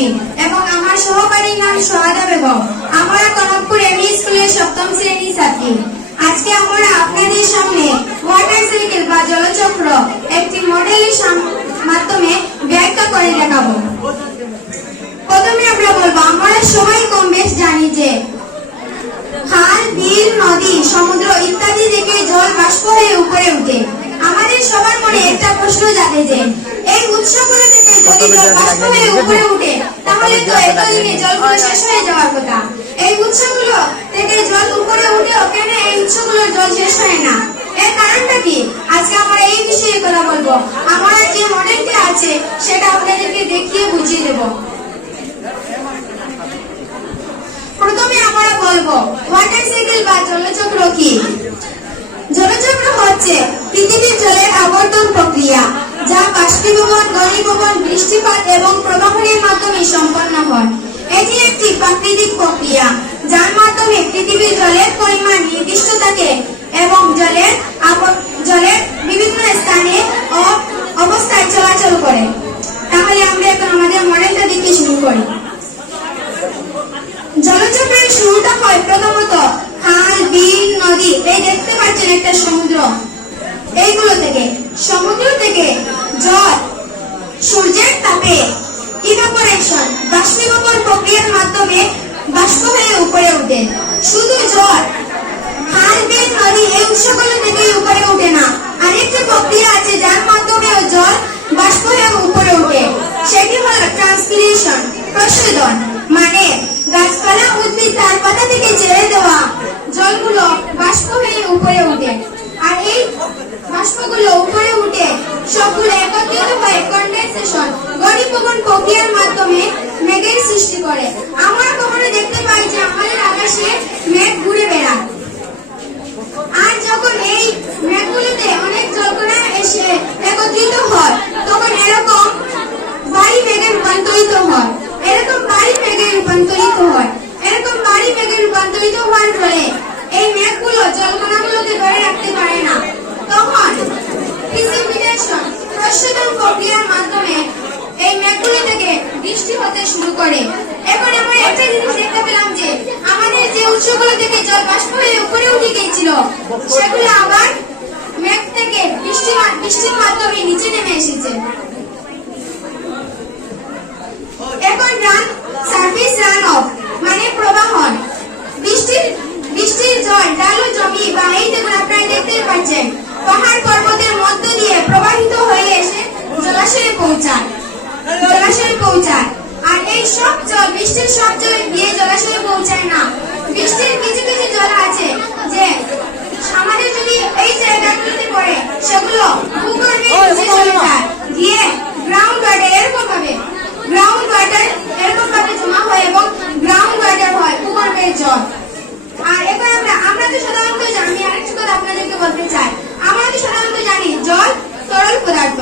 মুবিন এবং আমার সহকারীর নাম সোহাদা বেগম। আমরা কনকপুর এমই স্কুলের সপ্তম শ্রেণীর ছাত্রী। আজকে আমরা আপনাদের সামনে ওয়াটার সাইকেল বা জলচক্র একটি মডেলের মাধ্যমে ব্যাখ্যা করে দেখাবো। প্রথমে আমরা বলবো, আমরা সবাই কম বেশ জানি যে খাল, বিল, নদী, সমুদ্র ইত্যাদি থেকে জল বাষ্প হয়ে উপরে উঠে। আমাদের সবার মনে একটা প্রশ্ন জাগে যে এই উৎসগুলো থেকে যদি জল বাষ্প হয়ে উপরে উঠে তাহলে তো এতদিনে জলগুলো শেষ হয়ে যাওয়ার কথা। এই উৎসগুলো থেকে জল উপরে উঠেও কেন এই উৎসগুলোর জল শেষ হয় না, এর কারণটা কি? আজকে আমরা এই বিষয়ে কথা বলবো। আমরা যে মডেলটি আছে সেটা আপনাদেরকে দেখিয়ে বুঝিয়ে দেব। প্রথমে আমরা বলবো ওয়াটার সাইকেল বা জলচক্র কি। জলচক্র হচ্ছে পৃথিবীর জলের আবর্তন প্রক্রিয়া, যা বাষ্পীভবন, ঘনীভবন, বৃষ্টিপাত এবং প্রবাহনের মাধ্যমে সম্পন্ন হয়। এটি একটি প্রাকৃতিক প্রক্রিয়া যার মাধ্যমে পৃথিবীর জলের পরিমাণ নির্দিষ্ট থাকে এবং জলের বিভিন্ন স্থানে অবস্থায় চলাচল করে। তাহলে আমরা এখন আমাদের মডেলটা দেখে শুরু করি। জলচক্রের শুরুটা হয় প্রথমত খাল, বিল, নদী, এই দেখতে পাচ্ছেন একটা সমুদ্র, এইগুলো থেকে। সমুদ্র থেকে জল সূর্যের তাপে ইভাপোরেশন বাষ্পীভবন প্রক্রিয়ার মাধ্যমে বাষ্প হয়ে উপরে ওঠে। শুধু জল, খাল, বিল, নদী এই উৎসগুলো থেকে উপরে ওঠে না, আরেকটি প্রক্রিয়া আছে যার মাধ্যমে জল বাষ্প হয়ে উপরে ওঠে। সেটি হলো ট্রান্সপিরেশন, প্রশোধন। মানে গাছপালা, উদ্ভিদ তার পাতা থেকে ছেড়ে দেওয়া জলগুলো বাষ্প হয়ে উপরে ওঠে। আর এই বাষ্পগুলো উপরে উঠে সবগুলো একত্রিত হয়ে কনডেনসেশন, ঘনীভবন প্রক্রিয়ার মাধ্যমে মেঘের সৃষ্টি করে। আমরা কখনো দেখতে পাই যে আমাদের আকাশে মেঘ ঘুরে বেড়ায়, আর যখন এই মেঘগুলোতে অনেক জলকণা এসে একত্রিত হয় তখন এরকম ভারী মেঘে রূপান্তরিত হয়। এরকম ভারী মেঘে রূপান্তরিত হওয়ার ফলে এই মেঘগুলো জলকণাগুলোকে ধরে রাখতে পারে না। তখন প্রিসিপিটেশন, প্রশোধন প্রক্রিয়ার মাধ্যমে এই মেঘগুলো থেকে বৃষ্টি হতে শুরু করে। এখন আমরা একটা জিনিস দেখতে পেলাম যে আমাদের যে উৎসগুলো থেকে জল বাষ্প হয়ে উপরে উঠে গিয়েছিল সেগুলো আবার মেঘ থেকে বৃষ্টির মাধ্যমে নিচে নেমে এসেছে। এখন সারফেস রান অফ মানে প্রবাহন। বৃষ্টির জল ঢালু জমি বা এই দেখুন আপনারা দেখতেই পাচ্ছেন পাহাড় পর্বতের মধ্য দিয়ে প্রবাহিত হয়ে এসে জলাশয়ে পৌঁছায়। আর এই সব জল, বৃষ্টির সব জল গিয়ে জলাশয়ে পৌঁছায় না। বৃষ্টির কিছু কিছু জল আছে যে আমাদের যদি এই জায়গাগুলোতে পড়ে সেগুলো ভূগর্ভে নিচে চলে যায়, গিয়ে গ্রাউন্ড ওয়াটার এরকম ভাবে জমা হয় এবং গ্রাউন্ড ওয়াটার হয়, ভূগর্ভের জল। আর এবার আমরা তো সাধারণত জানি, আরেকটা কথা আপনাদেরকে বলতে চাই, আমরা তো সাধারণত জানি জল তরল পদার্থ।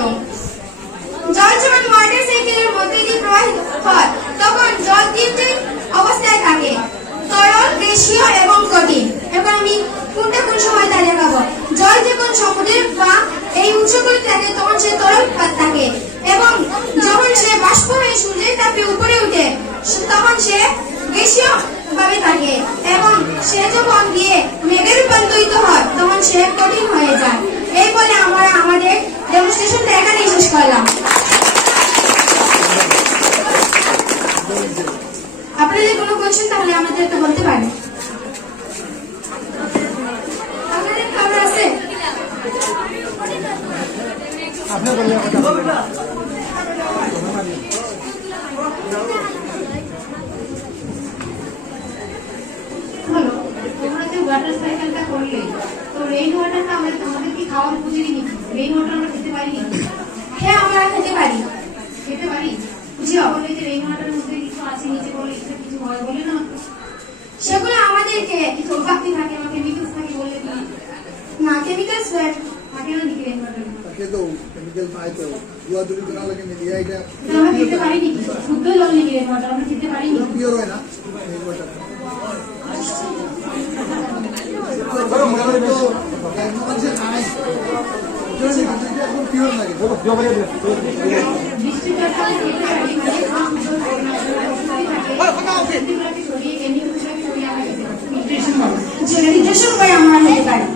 জল যখন ওয়াটার সাইকেলের মধ্যে দিয়ে প্রবাহিত হয় তখন জল তিনটি অবস্থায় থাকে: তরল, গ্যাসীয় এবং কঠিন। এবার আমি কোনটা কোন সময় তা দেখাবো। জল যখন সমুদ্রের বা এই উৎসগুলো থাকে তখন সে তরল থাকে, এবং যখন সে বাষ্প হয়ে সূর্যের তাপে উপরে উঠে তখন সে গ্যাসীয় ভাবে থাকে, এবং সে যখন গিয়ে মেঘে রূপান্তরিত হয় তখন সে কঠিন হয়ে যায়। এই বলে আমরা আমাদের ডেমনস্ট্রেশনটা এখানেই শেষ করলাম। আপনাদের কোনো কোয়েশ্চেন তাহলে আমাদেরকে বলতে পারেন। আপনাদের খবর আছে? তোমরা যে ওয়াটার সাইকেলটা করলে, তো রেইন ওয়াটারটা আমাদের কি খাওয়ার উপযোগী নাকি? রেইন ওয়াটার আমরা খেতে পারি না? হ্যাঁ, আমরা খেতে পারি। বলে যে রেইন ওয়াটারের মধ্যে কিছু আছে নিচে বলে কিছু হয় বলে না, সেগুলো আমাদেরকে কিছু বাকি থাকে বা কেমিক্যালস থাকে বলে না, কেমিক্যালস থাকে না নাকি রেইন ওয়াটারে? থাকে তো, কেমিক্যাল পাই তো, দুয়া দুলি না লাগে মিলিয়ে এটা আমরা খেতে পারি নাকি? শুদ্ধ জল নাকি রেইন ওয়াটার আমরা খেতে পারি না? পিওর হয় না রেইন ওয়াটার। বড় মনে তো মানুষের আই যদি এখন পিওর লাগে বড় জবরে বৃষ্টিটা খেতে পারি। নিজস্ব উপায়ে আমরা হতে পারি।